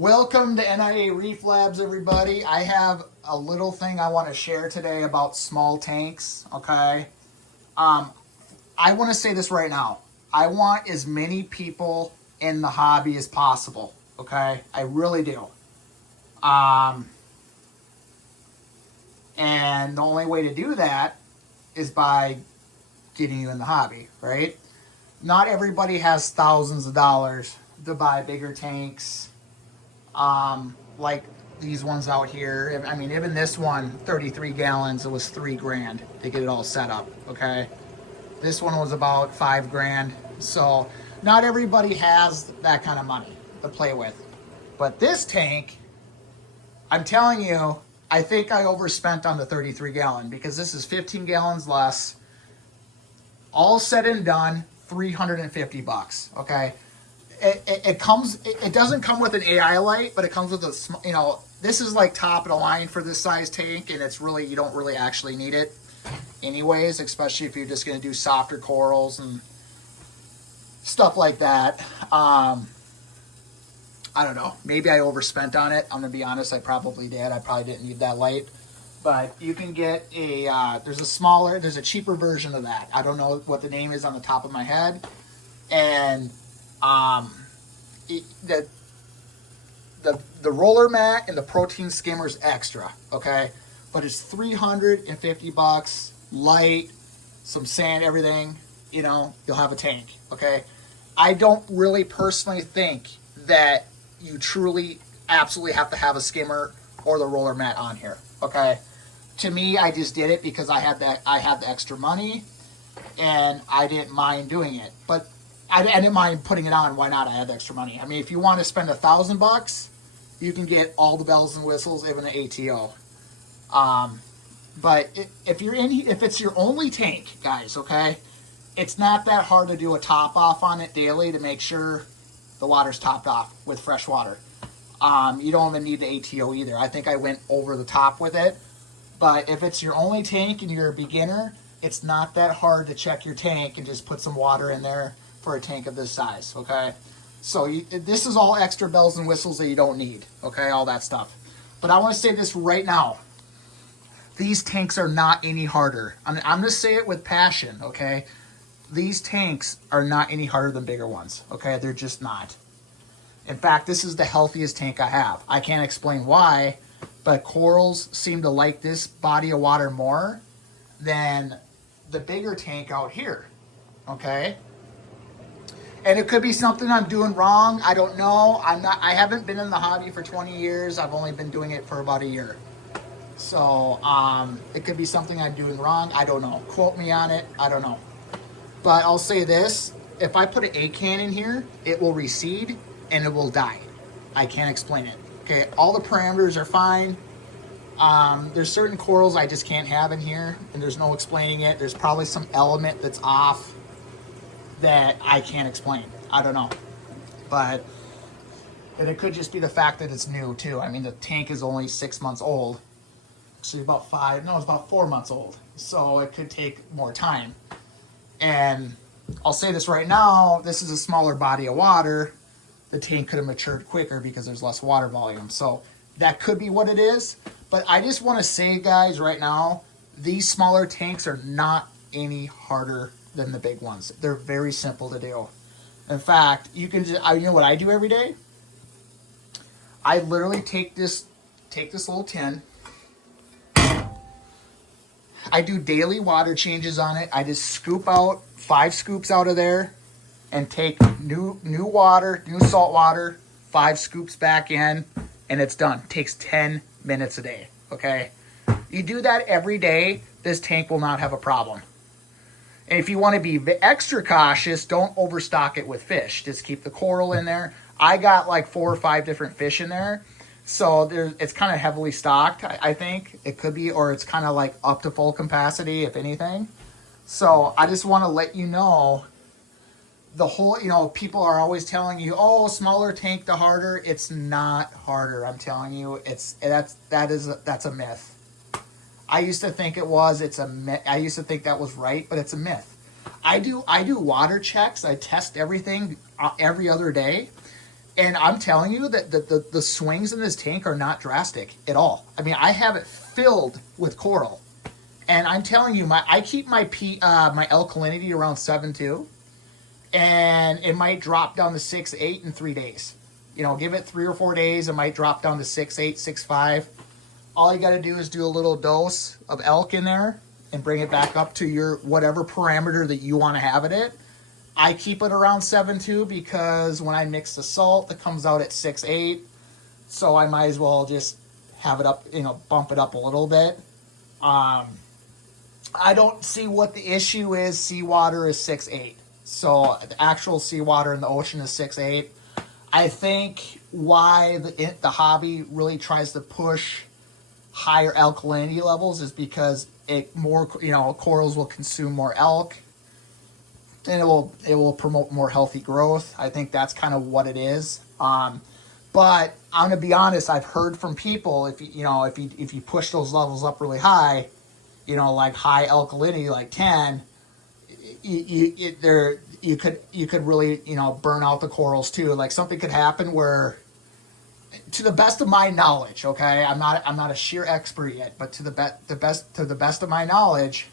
Welcome to NIA Reef Labs, everybody. I have a little thing I want to share today about small tanks, okay? I want to say this right now. I want as many people in the hobby as possible, okay? I really do. And the only way to do that is by getting you in the hobby, right? Not everybody has thousands of dollars to buy bigger tanks, like these ones out here. I mean, even this one, 33 gallons, it was $3,000 to get it all set up, okay? This one was about $5,000. So not everybody has that kind of money to play with. But this tank, I'm telling you, I think I overspent on the 33 gallon because this is 15 gallons less. All said and done, 350 bucks, okay? It doesn't come with an AI light, but it comes with a, this is like top of the line for this size tank, and it's really, you don't really actually need it anyways, especially if you're just going to do softer corals and stuff like that. I don't know. Maybe I overspent on it. I'm going to be honest. I probably did. I probably didn't need that light. But you can get there's a cheaper version of that. I don't know what the name is on the top of my head. And the roller mat and the protein skimmer's extra, okay? But it's 350 bucks, light, some sand, everything, you'll have a tank, okay? I don't really personally think that you truly absolutely have to have a skimmer or the roller mat on here, okay? To me, I just did it because I had the extra money and I didn't mind doing it. But I didn't mind putting it on. Why not? I had the extra money. I mean, if you want to spend $1,000, you can get all the bells and whistles, even the ATO. But if it's your only tank, guys, okay, it's not that hard to do a top off on it daily to make sure the water's topped off with fresh water. You don't even need the ATO either. I think I went over the top with it. But if it's your only tank and you're a beginner, it's not that hard to check your tank and just put some water in there for a tank of this size, okay? So this is all extra bells and whistles that you don't need, okay? All that stuff. But I want to say this right now. These tanks are not any harder. I'm going to say it with passion, okay? These tanks are not any harder than bigger ones, okay? They're just not. In fact, this is the healthiest tank I have. I can't explain why, but corals seem to like this body of water more than the bigger tank out here, okay? And it could be something I'm doing wrong. I don't know. I haven't been in the hobby for 20 years. I've only been doing it for about a year. So it could be something I'm doing wrong. I don't know. Quote me on it. I don't know. But I'll say this. If I put an A-can in here, it will recede and it will die. I can't explain it. Okay, all the parameters are fine. There's certain corals I just can't have in here, and there's no explaining it. There's probably some element that's off that I can't explain. I don't know. But it could just be the fact that it's new too. I mean, the tank is only 6 months old. Actually it's about 4 months old. So it could take more time. And I'll say this right now, this is a smaller body of water. The tank could have matured quicker because there's less water volume. So that could be what it is. But I just want to say, guys, right now, these smaller tanks are not any harder than the big ones. They're very simple to do. In fact, you know what I do every day? I literally take this little tin. I do daily water changes on it. I just scoop out 5 scoops out of there and take new water, new salt water, 5 scoops back in, and it's done. It takes 10 minutes a day, okay? You do that every day, this tank will not have a problem. And if you want to be extra cautious, don't overstock it with fish. Just keep the coral in there. I got like 4 or 5 different fish in there. So it's kind of heavily stocked, I think. It could be, or it's kind of like up to full capacity, if anything. So I just want to let you know, the whole, people are always telling you, oh, smaller tank, the harder. It's not harder. I'm telling you, that's a myth. I used to think it was. I used to think that was right, but it's a myth. I do water checks. I test everything every other day, And I'm telling you that the swings in this tank are not drastic at all. I mean, I have it filled with coral. And I'm telling you, I keep my my alkalinity around 7.2, and it might drop down to 6.8 in 3 days. You know, give it 3 or 4 days, it might drop down to 6.8, 6.5. All you got to do is do a little dose of elk in there and bring it back up to your whatever parameter that you want to have it at. I keep it around 7.2 because when I mix the salt, it comes out at 6.8. So I might as well just have it up, you know, bump it up a little bit. I don't see what the issue is. Seawater is 6.8. So the actual seawater in the ocean is 6.8. I think why the hobby really tries to push higher alkalinity levels is because corals will consume more elk, and it will promote more healthy growth. I think that's kind of what it is. But I'm gonna be honest. I've heard from people if you push those levels up really high, you know, like high alkalinity, like 10, you could really, you know, burn out the corals too. Like something could happen where, to the best of my knowledge, okay, I'm not a sheer expert yet, but to the best of my knowledge,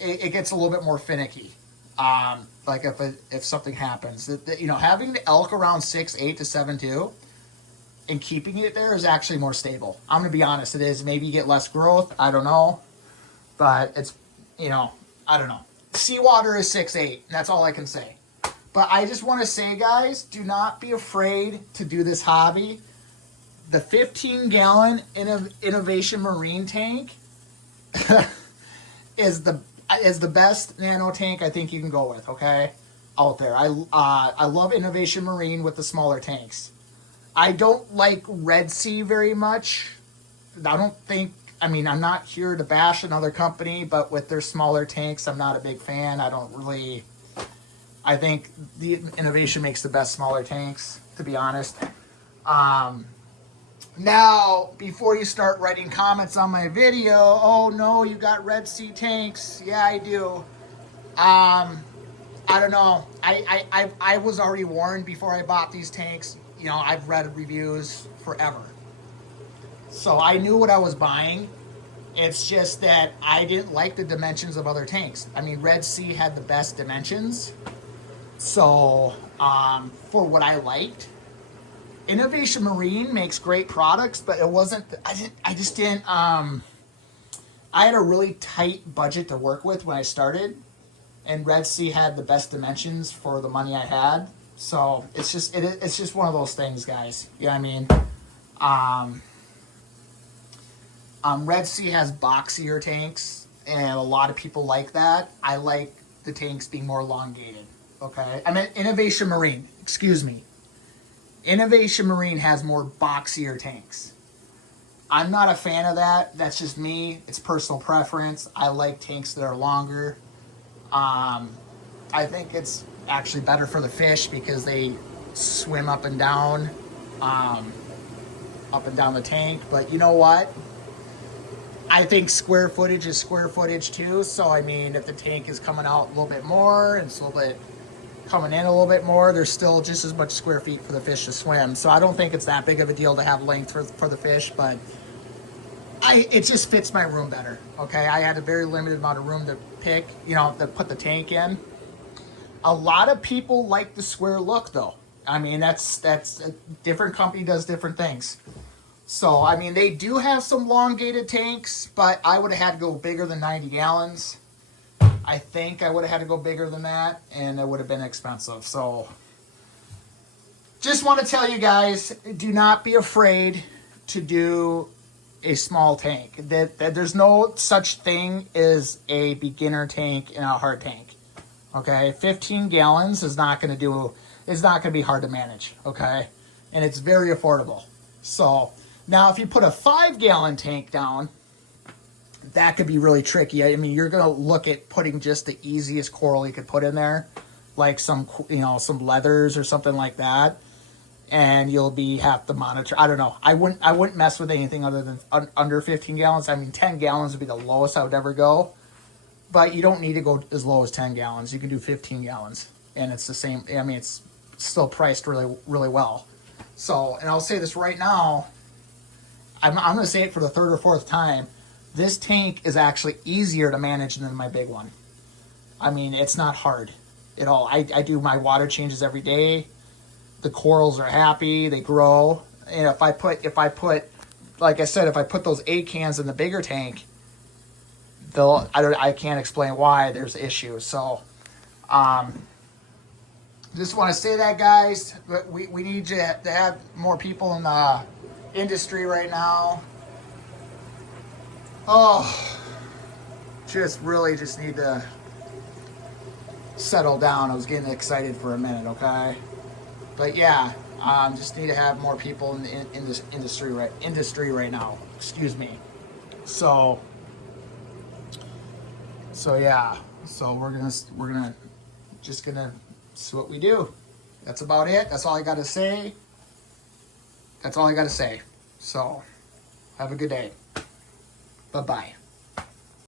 it gets a little bit more finicky. Like if something happens, you know, having the elk around 6.8 to 7.2 and keeping it there is actually more stable. I'm gonna be honest, it is. Maybe you get less growth, I don't know, but it's, you know, I don't know. Seawater is 6.8, and that's all I can say. But I just want to say, guys, do not be afraid to do this hobby. The 15-gallon Innovation Marine tank is the best nano tank I think you can go with, okay, out there. I love Innovation Marine with the smaller tanks. I don't like Red Sea very much. I'm not here to bash another company, but with their smaller tanks, I'm not a big fan. I think the Innovation makes the best smaller tanks, to be honest. Now, before you start writing comments on my video, oh no, you got Red Sea tanks. Yeah, I do. I don't know. I was already warned before I bought these tanks. You know, I've read reviews forever. So I knew what I was buying. It's just that I didn't like the dimensions of other tanks. I mean, Red Sea had the best dimensions. So, for what I liked, Innovation Marine makes great products, but it wasn't, I just didn't, I had a really tight budget to work with when I started, and Red Sea had the best dimensions for the money I had. So it's just one of those things, guys. You know what I mean? Red Sea has boxier tanks, and a lot of people like that. I like the tanks being more elongated. Okay, I mean Innovation Marine. Excuse me. Innovation Marine has more boxier tanks. I'm not a fan of that. That's just me. It's personal preference. I like tanks that are longer. I think it's actually better for the fish because they swim up and down the tank. But you know what? I think square footage is square footage too. So I mean, if the tank is coming out a little bit more and it's a little bit coming in a little bit more, there's still just as much square feet for the fish to swim. So I don't think it's that big of a deal to have length for the fish, but it just fits my room better. Okay, I had a very limited amount of room to pick, you know, to put the tank in. A lot of people like the square look though. I mean, that's a different company does different things. So I mean, they do have some elongated tanks, but I would have had to go bigger than 90 gallons. I think I would have had to go bigger than that, and it would have been expensive. So just want to tell you guys, do not be afraid to do a small tank. That there's no such thing as a beginner tank and a hard tank. Okay, 15 gallons is not going to be hard to manage. Okay, and it's very affordable. So now if you put a 5-gallon tank down, that could be really tricky. I mean, you're going to look at putting just the easiest coral you could put in there, like some leathers or something like that, and you'll have to monitor. I don't know. I wouldn't mess with anything other than under 15 gallons. I mean, 10 gallons would be the lowest I would ever go, but you don't need to go as low as 10 gallons. You can do 15 gallons, and it's the same. I mean, it's still priced really, really well. So, and I'll say this right now, I'm going to say it for the third or fourth time. This tank is actually easier to manage than my big one. I mean, it's not hard at all. I do my water changes every day. The corals are happy. They grow. And if I put, like I said, if I put those 8 cans in the bigger tank, I can't explain why there's issues. So, just want to say that, guys. But we need to have more people in the industry right now. Oh, really just need to settle down. I was getting excited for a minute, okay? But yeah, just need to have more people in this industry right now. Excuse me. So yeah. So we're gonna just gonna see what we do. That's about it. That's all I got to say. So have a good day. Bye-bye.